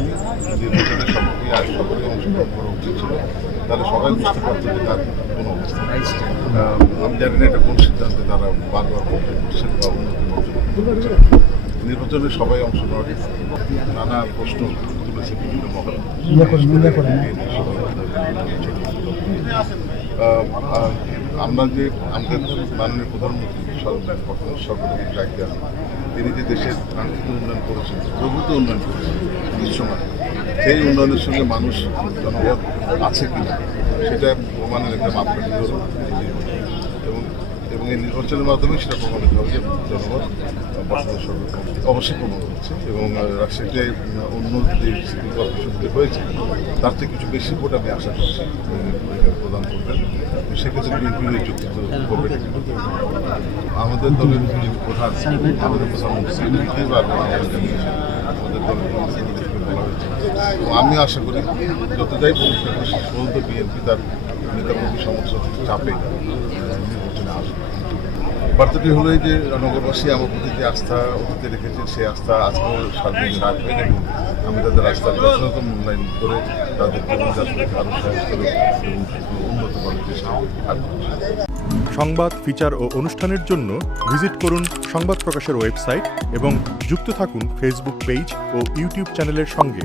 হয়নি, নির্বাচনের সভাপতি আর সকলে অংশগ্রহণ করা উচিত ছিল, তাহলে সবাই বুঝতে পারতো যে তার কোনো অবস্থা। আমি জানি না এটা কোন সিদ্ধান্তে তারা বারবার বলতে করছেন বা উন্নতি অর্জন করছেন। নির্বাচনে সবাই অংশ নেওয়া নানা প্রশ্ন তুলেছে বিভিন্ন মহল। আমরা যে আমাদের মাননীয় প্রধানমন্ত্রী বর্তমান সরকারের দায়িত্বে আছেন, তিনি যে দেশের কাঙ্ক্ষিত উন্নয়ন করেছেন, প্রভূত উন্নয়ন করেছেন বিশ্বমান, সেই উন্নয়নের সঙ্গে মানুষ জনগণ আছে কিনা সেটা প্রমাণের একটা মাপকাঠি হল এবং এই নির্বাচনের মাধ্যমে সেটা প্রমাণিত হবে যে জনগণ বর্তমান সরকার অবশ্যই প্রমাণ করছে এবং রাজশাহীতে অন্য যে সিটি কর্পোরেশনগুলি হয়েছে তার থেকে কিছু বেশি ভোট আমি আশা করছি প্রদান করবেন। সেক্ষেত্রে বিএনপির যুক্তিত করবে। আমাদের দলের যিনি প্রধান আমাদের প্রধানমন্ত্রী আমাদের দলের বলা হয়েছে এবং আমি আশা করি যতটাই পর্যন্ত বিএনপি তার নেতাকর্মী সমর্থক চাপে নির্বাচনে আসবে। বার্তাটি হলো যে নগরবাসী আমার প্রতি যে আস্থা অতীতে রেখেছেন সেই আস্থা আজকেও সার্বিক রাখবেন এবং আমি তাদের আস্থার যথাযথ মূল্যায়ন করে তাদেরকে আরও সহজ করে এবং উন্নত করার চেষ্টা সংবাদ, ফিচার ও অনুষ্ঠানের জন্য ভিজিট করুন সংবাদ প্রকাশের ওয়েবসাইট এবং যুক্ত থাকুন ফেসবুক পেজ ও ইউটিউব চ্যানেলের সঙ্গে।